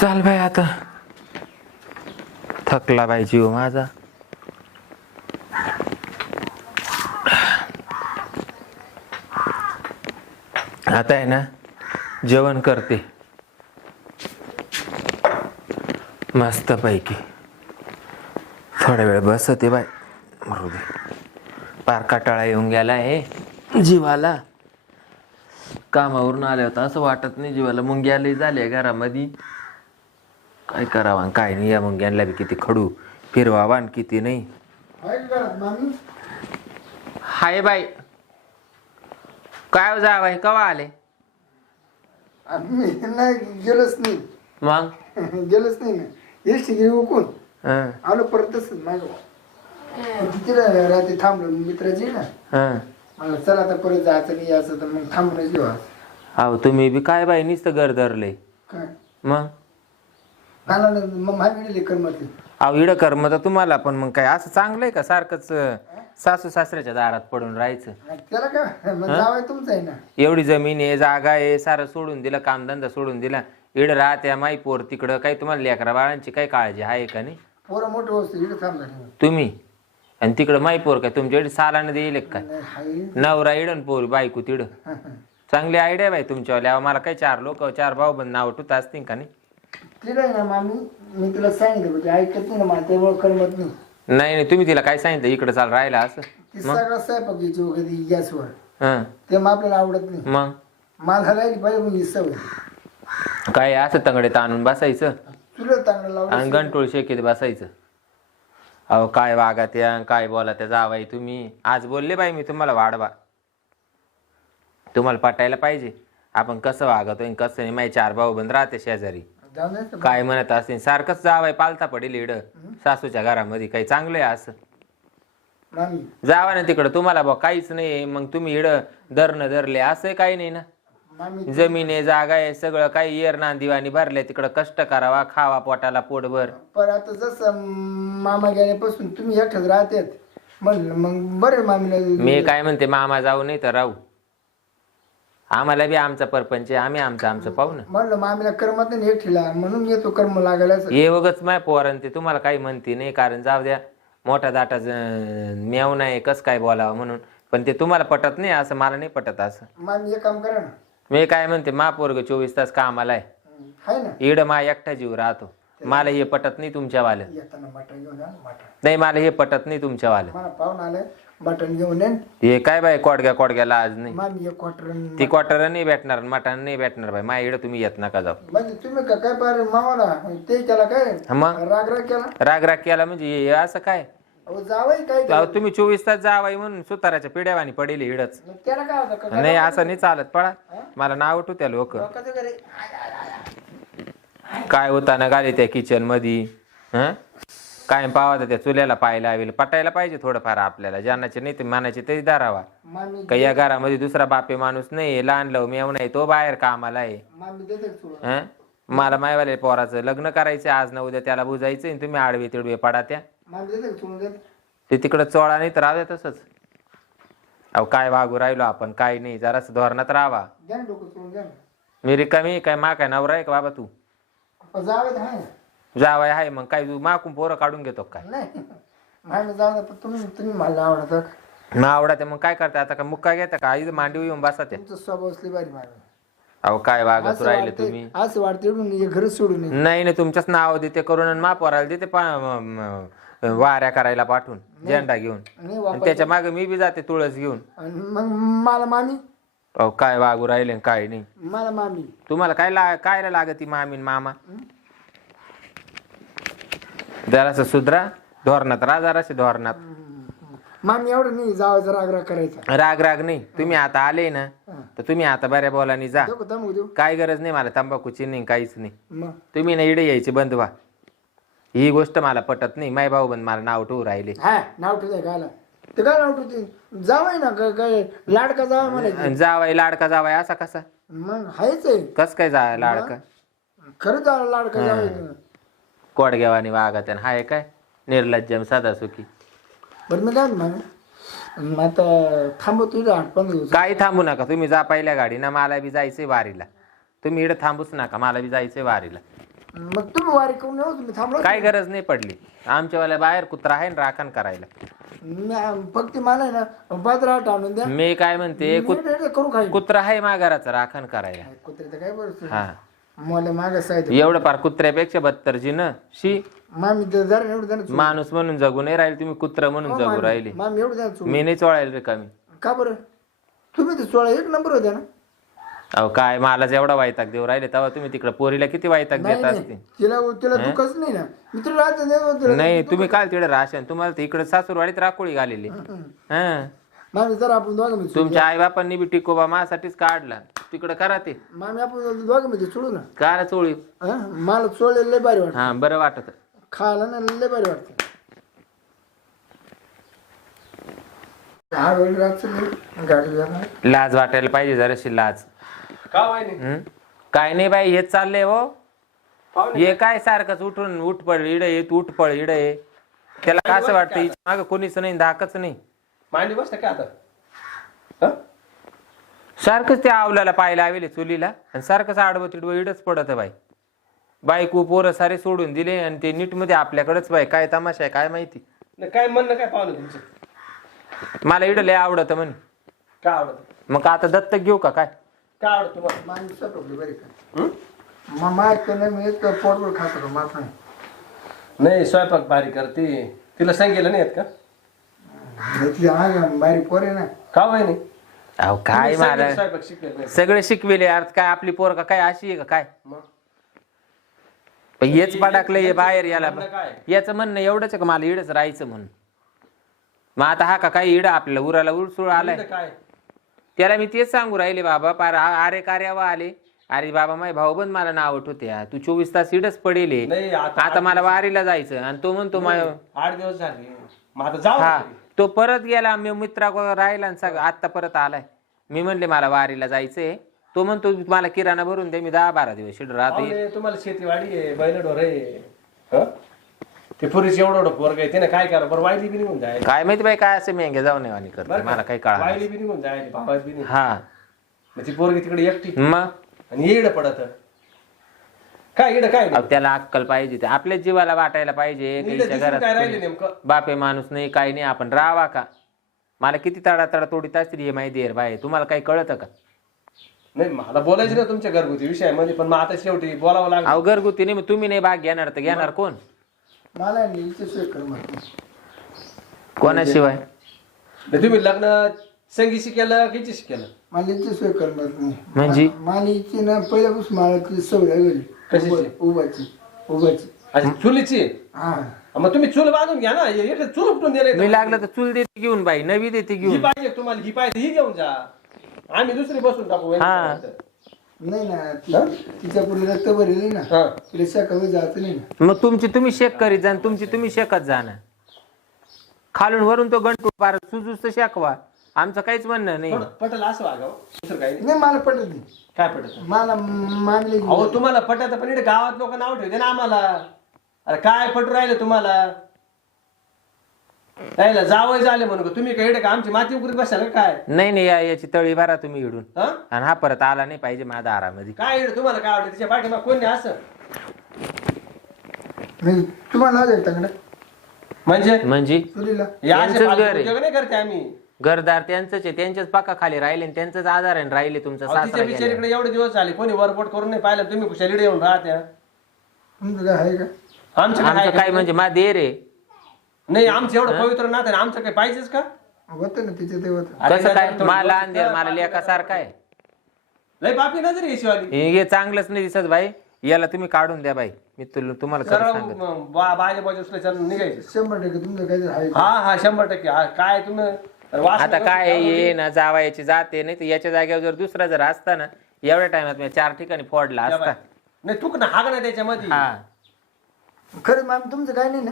चाल बाई आता. थकला बाई जीव माझा. आता आहे ना जेवण करते. मस्त पैकी थोडा वेळ बसते बाय मरू दे. पार काटाळा येऊन गेला आहे. जीवाला? कामावरून आले होता. असं वाटत नाही जीवाला. मुंग्याला झाले घरामध्ये. काय करावा? काय नाही या मुंग्यांना बी किती खडू. फिरवावा आणि किती नाही. हाय बाई. काय जावाय कवा आले? नाही गेलोच नाही. मग? गेलोच नाही ना एस टी गेली उकून. हं, आलो परत तसंच माझं तिथे रात्री थांबलो. मित्राची ना. हं. चला आता परत जायचं नाही यायचं तर मग थांबूनच घेऊ आज अहो तुम्ही बी काय बाई नुसतं घर धरले. काय? मग? मला ना मग म्हटली अहो इडं कर्म तर तुम्हाला पण मग काय असं चांगलं आहे का? सारखंच सासू सासऱ्याच्या दारात पडून राहायचं. त्याला काय मग जावाय तुमचं आहे ना. एवढी जमीन आहे जागा आहे सारं सोडून दिलं कामधंदा सोडून दिला. इड राहत्या माई पोर तिकडं. काही तुम्हाला लेकरा बाळांची काही काळजी आहे का नाही? पोरं मोठं वस्तू इकडे थांबला नाही. तुम्ही? आणि तिकडं माई पोर काय तुमच्या इकडे सालानं देईल काय. नवरा इडन पोर बायको तिडं. चांगली आयडिया बाई तुमच्यावाली. अहो, मला काही चार लोक चार भाऊ बंद नाव ठेवत असतील का नाही? तिला आहे ना मामी मी तुला सांगितलं ऐकत नाही ना मला तेवढं करमत नाही. नाही नाही तुम्ही तिला काय सांगितलं? इकडं चाल राहिला असं. ती सगळं स्वयंपाक यायची वगैरे गॅसवर. हं. ते मग आपल्याला आवडत नाही. मग? मला राहिली पाहिजे मग ही सवय. काय असं तंगडे ताणून बसायचं? तुला चांगलं लावलं आणि गंटोळ शेकीत बसायचं. अहो काय वागा त्या काय बोला त्या जावाई तुम्ही. आज बोलले बाई मी तुम्हाला वाढवा. तुम्हाला पटायला पाहिजे. आपण कसं वागतोय कसं नाही? माझे चार भाऊ बंद राहते शेजारी. जाऊ दे काय म्हणत असतील? सारखंच जावाय पालता पडेल इड. सासूच्या घरामध्ये काही चांगलं आहे असं. मामी जावा ना तिकडं. तुम्हाला बा काहीच नाही. मग तुम्ही इड धरणं धरले. असं काही नाही ना. जमीन आहे जागा आहे सगळं काही येर ना दिवाणी भरले तिकडं कष्ट करावा खावा पोटाला पोटभर. पण आता जसं मामा गेल्यापासून तुम्ही एकठाच राहतात म्हणलं मग बरं मामीला मी काय म्हणते मामा जाऊ नाही तर राहू. आम्हाला बी आमचा परपंच आहे आम्ही आमचं आमचं पाहू ना. म्हणलं मामीला करमत नाही एकटीला म्हणून येतो कर्म लागायला ये वगच माय पोरण ते तुम्हाला काही म्हणते नाही कारण जाऊ द्या मोठा दाटा मेव नाही कस काय बोलावं म्हणून. पण ते तुम्हाला पटत नाही असं मला नाही पटत असं. मामी एक काम करा ना. मी काय म्हणते मा पोरग चोवीस तास कामाला आहे. ना. इड मा एकटा जीव राहतो. मला हे पटत नाही तुमच्यावालं. येताना मटण घेऊन या ना मटण नाही मला हे पटत नाही तुमच्यावालं. मला पाहून आलं मटण घेऊन येईन. हे काय बाय कोडग्या कोडग्याला आज नाही. मामी एक क्वार्टर ती क्वार्टर नाही भेटणार मटण नाही भेटणार बाई. माझ्या इकडं तुम्ही येत नका जाऊ. म्हणजे तुम्ही का काय पाहिजे मामाला ते केला काय? मग? राग राग केला? राग राग केला म्हणजे हे असं काय? अहो जावई काय अहो, तुम्ही चोवीस तास जावाई म्हणून सुताराच्या पिढ्यावानी पडेल इडच. मग त्याला काय होतं? का- नाही असं नाही चालत पळा. मला नाव ठेवत्या लोक. लोकांच्या घरी काय होता ना गाडी त्या किचनमध्ये हं? काय पावा त्या चुल्याला पाय लावेल. पटायला पाहिजे थोडंफार आपल्याला. ज्यांनाचे नाही ते मानाचे तरी दारावा मामी काही या घरामध्ये दुसरा बापे माणूस नाही लहान लव मेव नाही तो बाहेर कामाला आहे. मामी देते का सोडून हं? मला मायवाले पोराचं लग्न करायचं आज ना उद्या त्याला बुजायचं आणि तुम्ही आडवे तिडवे पडा त्या. ते तिकडं चोळा नाही तर राहू द्या तसंच. अहो काय वागू राहिलो आपण काय नाही जरासं धोरणात राहावा. द्या ना डोकं सोडून द्या ना. मी रिकामी आहे, काय मा काय नवरा आहे का बाबा तू? पण जावं तर आहे ना. जावाय आहे मग काय तू माकून पोरं काढून घेतो काय? नाही मामी जाऊ दे पण तुम्ही तुम्ही मला आवडता मग काय करता आता का मुक्का घेता का? आई मांडीव येऊन बसा त्या तुमचं स्वभाव असली बारी मामी अहो काय वागत राहिले तुम्ही? असं वाटते हे घर सोडून ये. नाही नाही तुमचंच नाव देते करून आणि मा पोराला देते पा- म- म- वाऱ्या करायला पाठवून झेंडा घेऊन. आणि त्याच्यामागे मी बी जाते तुळस घेऊन. आणि मग मला मामी? अहो काय वागू राहिले आणि काय नाही. मला मामी. तुम्हाला काय ला काय लागत मामी आणि मामा? जरासं सुधरा. धोरणात राहा जरासे धोरणात. मामी एवढं नाही जावायचा राग राग करायचा. राग राग नाही. तुम्ही आता आले ना तर तुम्ही आता बऱ्या बोलानी जा. देऊ का तंबाखू देऊ? काय गरज नाही मला तंबाखूची नाही काहीच नाही. मग? तुम्ही ना इडे यायचे बंद व्हा. ही गोष्ट मला पटत नाही. माय भाऊ बंद मला नाव ठेवू राहिले. हा नाव ठेवते गायला ते काय नाव ठेवते? जावाय ना काय- काय लाडका जावा म्हणायचं. आणि जावाय लाडका जावाय असा कसा? मग हायच आहे. कस काय जा लाडका? खरंच जावा लाडका जावाय कोडग्यावानी वागा त्यानं हाय काय? निर्लज्जम साधा सुखी बरं मी काय मग. आता थांबव तुझं आठ पंधरा दिवस. काही थांबू नका. तुम्ही जा पहिल्या गाडीनं. मला बी जायचंय वारीला. तुम्ही इकडे थांबूच नका. मला बी जायचंय वारीला. मग तुम्ही वारी करून येऊ तुम्ही थांबलो काही गरज नाही पडली. आमच्यावाल्या बाहेर कुत्रा आहे ना राखण करायला. मी फक्त मला आहे ना बाजारात आणून द्या. मी काय म्हणते मी रेडी करू खाई कुत्रा आहे माघाराचं राखण करायला. कुत्र्याचं काय बरं हा. मला मागं साहित्य एवढं पार कुत्र्यापेक्षा बत्तर जी न शी. मामी जरा एवढं. माणूस म्हणून जगू नाही राहिले तुम्ही कुत्र म्हणून जगू राहिले. मामी एवढं. मी नाही चोळायला रे कमी. का बरं? तुम्ही तर सोळा एक नंबर होत्या ना. अहो काय मला जेवढा वायताक देऊ राहिले तेव्हा तुम्ही तिकडे पोरीला किती वायताक नाही देत असते तिला तिला दुःखच नाही ना. मी तुला राहत नाही तुम्ही काय तिकडे राशन तुम्हाला इकडे सासूरवाडीत राखोळी घालेली. हा मामी जरा आपण दोघं तुमच्या आई बापांनी बी टिकोबा माझ्यासाठीच काढला. तिकडे करा ते. मामी आपण दोघं मध्ये सोडू ना काय चोळी हा? मला चोळलेलं लय भारी वाटतं. हा बरं वाटत. खायला ना लय भारी वाटतं. लाज वाटायला पाहिजे जराशी लाज. का वाहिनी? हं? काय नाही बाई हेच चाललंय हो. पाहुणे हे काय? सारखंच उठून उठ पळ इड ये तू उठ पळ इड ये. त्याला काय असं वाटतं माग कोणीच नाही धाकच नाही. मांडी बसता का आता? हं? सारखंच त्या आवल्याला पाहायला आवेले चुलीला. आणि सारखंच आडवं तिडवं इडच पडत बाई. बायको पोरं सारे सोडून दिले आणि ते नीटमध्ये आपल्याकडेच बाई. काय तमाशा आहे काय माहिती? नाही, काय म्हणणं काय पाहुणे तुमचं? मला इड लय आवडत म्हणे. काय आवडत? मग आता दत्तक घेऊ का काय? काय आवडत बरी का? हं? मग माहीत नाही मी पोटवर खातो का माफ नाही. नाही स्वयंपाक भारी करते. तिला सांगितलं नाही येत का? घेतली बारी पोर आहे ना. का वाहिनी अहो काय मला स्वयंपाक नाही सगळे शिकविले यार काय आपली पोर का काय अशी आहे का काय? मग? पण हेच पडाकलंय बाहेर याला. म्हणणं काय? याचं म्हणणं एवढंच आहे का? मला इडच राहायचं म्हणून. मग आता हा का काही इड आपल्याला उराला उरसूळ आलाय? काय? त्याला मी तेच सांगू राहिले बाबा पार आ- अरे कार्यावा आले. अरे बाबा माझे भाऊ बंद मला नाव होत्या तू चोवीस तास इडच पडेले नाही आता आता मला वारीला जायचं आणि तो म्हणतो माय आठ दिवस झाले. मग आता जाऊ हा. तो परत गेला मी मित्रा राहिला आणि सगळं आत्ता परत आलाय. मी म्हणले मला वारीला जायचंय. तो म्हणतो मला किराणा भरून दे मी दहा बारा दिवस इड राहते. तुम्हाला शेतीवाडी आहे बैल ढोर आहे. हं? ते पुरीच एवढं एवढं पोरग आहे त्याने काय करा बरं वायली बी निघून जाय. काय माहिती बाई काय असं मेंगे जाऊन आणि करते. मला? काही कळा वायली बी निघून जाय भावात बी नाही हा. मग ती पोरगी तिकडे एकटी. मग? आणि येड पडत. काय येड काय अहो, त्याला अक्कल पाहिजे ते आपल्या जीवाला वाटायला पाहिजे. इकडे त्याच्या दिसून घरात काय राहिले कोणी नेमकं? बापे माणूस नाही काही नाही. आपण राहावा का? मला किती तडा तडा तोडीत असतील हे माहिती आहे बाय तुम्हाला काही कळतं का? नाही मला बोलायचं ना तुमच्या घरगुती विषयामध्ये पण मग आता शेवटी बोलावं लागलं. अहो घरगुती नाही मग तुम्ही नाही भाग घेणार तर घेणार कोण? मला नीलचे सोय कर म्हणतो कोणाशिवाय? नाही, तुम्ही लग्न संगीशी केलं किची केलं? मला नीलचे सोय कर म्हणत नाही. म्हणजे? मला इथे ना पहिल्यापासून मला ती सवय गेली कशाची? उभाची. उभाची. अच्छा चुलीची? हा. मग तुम्ही चूल बांधून घ्या ना. हे- हे चूल उपटून दिले मी लागलं तर चूल देते घेऊन बाई नवी देते ही घेऊन. पाहिजे तुम्हाला ही पाहिजे ही घेऊन जा. आम्ही दुसरी बसून टाकू हा. नाही ना ती- तिच्या पुढे रक्त भरलेली ना. हा. तिला शाखावी जायचं नाही ना. मग तुमची तुम्ही शेक करीत जा आणि तुमची तुम्ही शेकत जा ना. खालून वरून तो गंटू पार सुजूस तर शेकवा. आमचं काहीच म्हणणं नाही. थोडं पटल असं वागावं? दुसरं काही नाही. नाही मला पटत नाही. काय पटत? मला मानले अहो तुम्हाला पटत पण इथे गावात लोक नाव ठेवते ना आम्हाला. अरे काय पटू राहिले तुम्हाला? राहिला जावं झाले म्हणून का? तुम्ही काय इकडे का? आमची माती उकरीत बसाल का काय? नाही नाही या- याची तळी भरा तुम्ही इडून. हा? आणि हा परत आला नाही पाहिजे माझ्या दारामध्ये काय इकडे तुम्हाला काय आवडतं? तिच्या पाठीमा कोण नाही असं? मी तुम्हाला तंगडा म्हणजे? म्हणजे? चुलीला या असे यांचंच फालतू घर आहे. उद्योग नाही करते आम्ही. घरदार त्यांचंच आहे. त्यांच्याच पाका खाली राहिले आणि त्यांचंच आधार आहे आणि राहिले तुमचा अहो, सासरा तिच्या गेल्यावर. बिचारीकडे एवढे दिवस झाले. कोणी वरपोट करून नाही पाहिलं? तुम्ही कुशालीडे येऊन राहत्या. तुमचं काय आहे का? आमचं काय आमचं आहे काय का? म्हणजे मा देर आहे. नाही आमचं एवढं पवित्र नातं आहे, आमचं काय पाहिजेच का? होतं ना तिचे ते होतं. अरे कसं काय? थोडं- मला अंधेर मला लेखासारखं आहे. लय बापी नजर आहे शिवाली. हे हे चांगलंच नाही दिसत बाई याला तुम्ही काढून द्या बाई मी तुला तुम्हाला खरं सरळ सांगत. म- बा- बाजे बाजू उचलायचं निघायचं. शंभर टक्के तुमचं काहीतरी आहे. हा हा शंभर टक्के. हा, काय तुम्ही आता काय. ये ना जावायची जाते नाही तर याच्या जागेवर जर दुसरा जर असता ना एवढ्या टाइमात मी चार ठिकाणी फोडला असता. नाही तू ना हाग ना त्याच्यामध्ये. हा. खरं माम तुमचं काय नाही ना?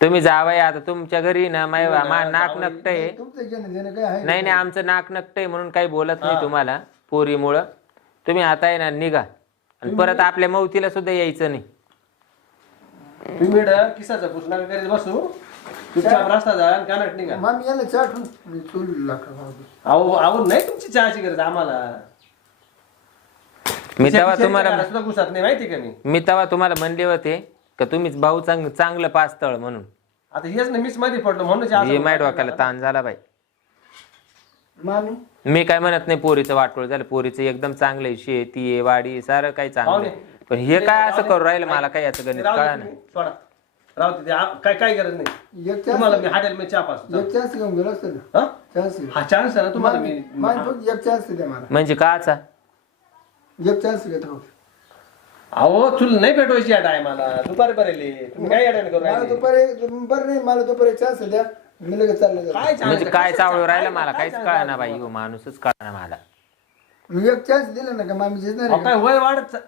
तुम्ही जावाय आता तुमच्या घरी ना मै मा नाक नकट आहे. तुमचं घेणं देणं काय आहे नाही नाही आमचं नाक नकट आहे म्हणून काही बोलत नाही तुम्हाला पोरीमुळं. तुम्ही आता आहे ना निघा. आणि परत आपल्या मौतीला सुद्धा यायचं नाही. तुम्ही इकडं किसाचा पुसणा करीत बसू. चुपचाप रस्ता जा आणि कानाट निघा. मामी याला चाटून मी चूल लाकडं अहो अहो नाही तुमची चहाची गरज आम्हाला. मी तेव्हा तुम्हाला चहा सुद्धा घुसत नाही माहिती का मी? मी तेव्हा तुम्हाला म्हणले होते का तुम्हीच भाऊ चांग चांगलं पाचतळ म्हणून. आता हेच ना मीच मध्ये पडलो म्हणून हे माय डोक्याला ताण झाला बाई. मामी? मी काय म्हणत नाही पोरीचं वाटोळ झालं. पोरीचं एकदम चांगलं आहे शेती आहे वाडी आहे, सारं काही चांगलं आहे. पण हे काय असं करू राहिलं मला काय याचं गणित राहू कळा दे तुम्ही, सोडा. राहू दे ते आ- काय काय गरज नाही. एक तुम्हाला चान्स मी हॉटेल मध्ये चहा पाचतो. एक चान्स घेऊन गेलो असतं ना? चान्स हा चान्स आहे ना तुम्हाला मी मामी फक्त एक चान्स द्या मला. म्हणजे काचा? एक चान्स घेतो फक्त. अहो तुला नाही भेटवायची या टायमाला दुपारी बरेले तुम्ही काय अटेंड करू मला राहिले? दुपारी बरं नाही मला दुपारी चान्स द्या मी लगेच चाललं जातो. काय म्हणजे? काय चावळ? राहिलं काय मला काहीच कळना? बाई हो माणूसच कळना मला मी एक चान्स दिला ना का मामी जिजणार अहो, काय वय वाढत चा-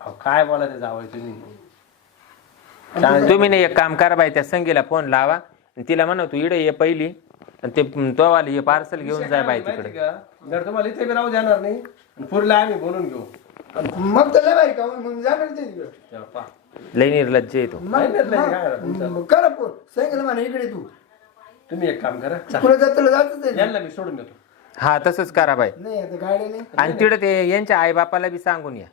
अहो, काय बोला ते जावं तुम्ही तुम्ही नाही एक काम करा बाई त्या संगीला फोन लावा आणि तिला म्हणा तू इडे ये पहिली आणि ते तो वाले हे पार्सल घेऊन जाय बाई माहिती तिकडे का? जर तुम्हाला इथे बी राहू देणार नाही आणि पुरला आम्ही बोलून घेऊ मग तर लय भारी का मग जाणार ते तिकडं. लई निर्लज्ज आहे तो. मग नाही, नाही, नाही, काय करा, मग करा पोर. सांगितलं म्हणा इकडे तू. तुम्ही एक काम करा. चा- तुला जात तुला जातच आहे ना. यांना मी सोडून देतो. हा तसंच करा बाई. नाही आता गाडी नाही. आणि तिकडे ते यांच्या आई बापाला बी सांगून या.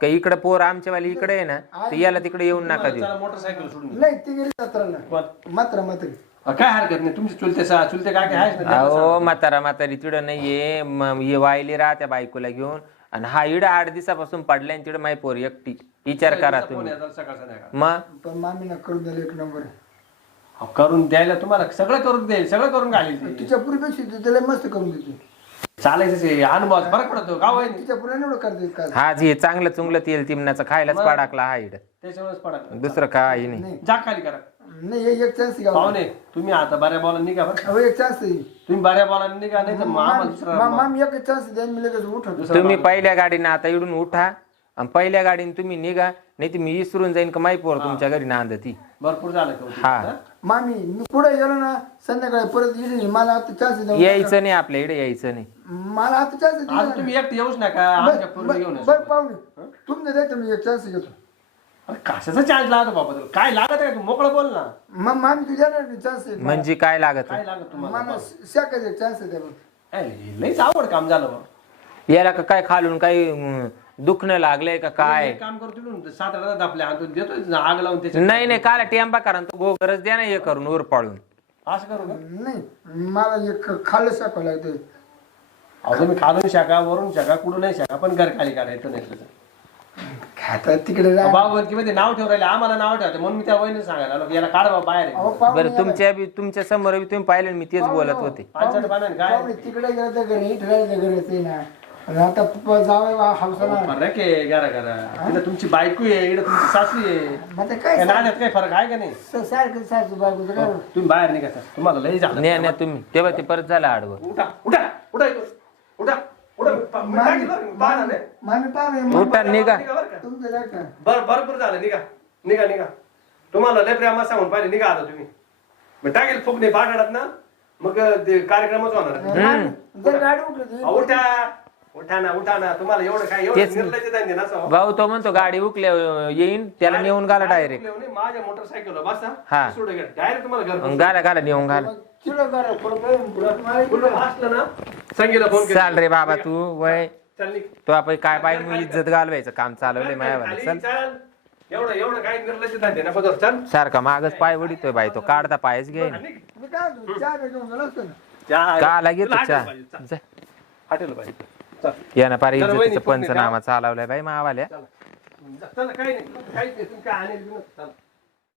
का इकडे पोर आमच्यावाली इकडे आहे ना तर याला तिकडे येऊन नका देऊ. चला मोटरसायकल सोडून देतो नाही ती गेली जत्राला पण- मात्र मात्र काय हरकत नाही. तुमचे चुलते सा चुलते काय काय आहेच ना त्यांना अहो म्हातारा म्हातारी तिकडं नाहीये. म- हे वायली राहत्या बायकोला घेऊन. आणि हा इड आठ दिवसापासून पडलाय आणि तिकडे माई पोर एकटी. विचार करा तुम्ही. मग? पण करून दिलं एक नंबर. अहो, करून द्यायला तुम्हाला सगळं करून देईल सगळं करून घालील ती. तिच्या ती त्याला मस्त करून देते. चालायचं ते अनुभव फरक पडतो का तिच्या पुऱ्या एवढं करते का? हा जे चांगलं चुंगलं तेल तिमण्याचं खायलाच पाडाकला हा इड. त्याच्यामुळेच पडत दुसरं काही नाही. नाही. जा खाली करा. नाही एक- एक चान्स घ्या पाहुणे तुम्ही आता बऱ्या बॉला निघा बरं अहो एक चान्स तुम्ही बऱ्या बॉला निघा नाही तर आम्हाला दुसरा मा- मामी एक चान्स द्या मी लगेच उठवतो तुम्ही पहिल्या गाडीनं आता इडून उठा आणि पहिल्या गाडीने तुम्ही निघा नाही तर मी विसरून जाईन का माई पोर तुमच्या घरी नांदती. भरपूर झालं का होती? हा? मामी मी पुढे गेलो ना संध्याकाळी परत येईल मला आता चान्स द्या यायचं नाही आपल्या इकडे यायचं नाही. मला आता चान्स द्या तुम्ही एकटे येऊच नका आमच्या पूर्ण घेऊन या. बरं पाहुणे तुमचं द्यायचं मी एक चान्स घेतो. अरे कशाचा चार्ज लागतो बाबा तुला? काय लागत आहे तू मोकळं बोल ना. मग मामी तुझ्या ना चान्स आहे म्हणजे काय लागत? काय लागत तुम्हाला शाकाच चान्स ए, लईच आवड काम झालं बा. याला का काय खालून काही अं, दुखणं लागलंय का काय? एक काम करतो सात आठ आपल्या हातून देतो आग लावून त्याच्या नाही नाही काला टेंबा करा तो गोगरच द्या ना हे करून उर पाळून असं करू का? नाही मला एक खाल्लं शाका लागतं अहो तुम्ही खालून शाखा वरून शाखा कुठून नाही शाखा पण घर खाली करायचं नाही. तिकडे. भाऊ किंवा ते नाव ठेवून राहिले आम्हाला नाव ठेवते म्हणून मी त्या वहिनी सांगायला लागलो, याला काढ बाहेर. अहो, पाहुणे बरं तुमच्या बी- तुमच्यासमोर बी तुम्ही पाहिलं ना, मी तेच बोलत होते. काय? पाहुणे तिकडे गेलं तर घरी ठरायचं घर येते ना. आणि आता पप्पा जावं हौसाला फरक आहे घरा घरा. तिथं तुमची बायको आहे इकडे तुमची सासू आहे. मग काय नाण्यात काही फरक आहे का नाही? सा- सारखं सासू बायकोचं काय तुम्ही बाहेर निघा सर. तुम्हाला लई झालं. नाही नाही तुम्ही. तेव्हा ते परत झालं आडवं. उठा उठा उठा इथून. उठा उठा. मी टाकील बरं, मी पाहणार नाही. मामी पाहुणे उठा निघा निघा. बरं का तुमचं बर भरपूर झालं निघा. निघा निघा. तुम्हाला लय प्रेमा सांगून पाहिजे निघा आता तुम्ही. मग टाकेल फुकणे पाठाडात ना मग ते कार्यक्रमच होणार. मामी, जर गाडी उठली अहो, उठा. उठा ना उठा ना. तुम्हाला एवढं काय एवढं तेच. निर्लज्ज धंदे ना सव. भाऊ तो म्हणतो गाडी उकल्या येईन त्याला नेऊन घाला डायरेक्ट माझ्या मोटरसायकलवर बसा. हा. सोडून डायरेक्ट तुम्हाला घर घाला घाला नेऊन घाला. चिडं करा पुढं काय? पुढं मला कुठं असलं ना संगीला फोन केला. चाल रे बाबा तू वय. तो आपण काय पाहिजे मग इज्जत घालवायचं? काम चालवलंय खाली चल. एवढं एवढं काय ना चल. सारखा मागच पाय वडितोय बाई तो. काढता पायच घेईन. मी काय म्हणतो, चहा घेऊन गेलो असतो ना. चहा- काला घेतो तुला चहा? हॉटेल पाहिजे. जा. हॉटेल पाहिजे. चल. यानं पार चल, वहिनी, इज्जतीचं फोन दे, पंचनामा चालवलाय बाई मावाल्या. चला. काही नाही. काहीच नाही. तुम्ही काय आणेल. चला.